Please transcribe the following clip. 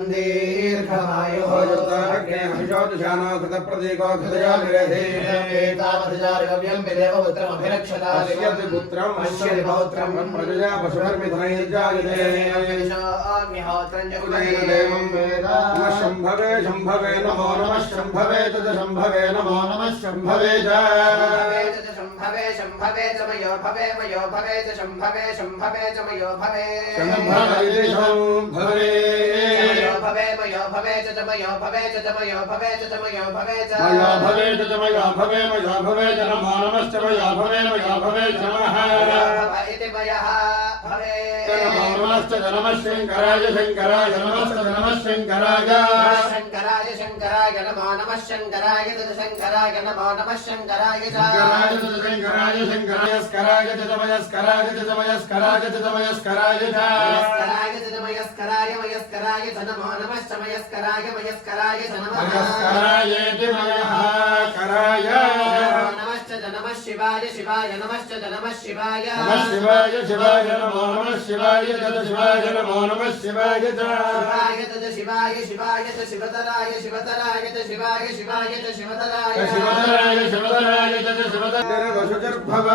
दीर्घमायुः हर्षोदशानो कृतप्रतीको कृतया विरधे तावद्जार्गव्यं विदेव पुत्रमभिरक्षता पश्यति पुत्रं पश्यति पौत्रं प्रजया पशुभिर्मिथुनैर्जायते अग्निहोत्रं उदयेन देवं वेद नमः शम्भवे शम्भवे नमो नमः शम्भवे च शम्भवे नमो नमः शम्भवे च शम्भवे शम्भवे च मयो भवे मयो भवे च शम्भवे शम्भवे च मयो भवे शम्भवे शम्भवे भवे मयो भवे च मयो भवे च मयो भवे च मयो भवे च मयो भवे च मयो भवे मयो भवे च नमो नमश्च मयो भवे मयो भवे च नमः इति मयः भवे नमो नमश्च नमः शंकराय शंकराय नमश्च नमः शंकराय शंकराय शंकराय नमो नमः शंकराय शंकराय नमो नमः शंकराय शंकराय शंकराय शंकराय स्कराय तमयस्कराय तमयस्कराय तमयस्कराय मयस्कराय मयस्कराय नमो नमः मयस्कराय मयस्कराय नमः मयस्कराय मयः कराय नमः शिवाय शिवाय नमश्च नमः शिवाय नमः शिवाय शिवाय नमो नमः शिवाय तद शिवाय नमो नमः शिवाय तद शिवाय शिवाय च शिवतराय शिवतराय च शिवाय शिवाय च शिवतराय शिवतराय शिवतराय तद शिवतराय वसुजर्भव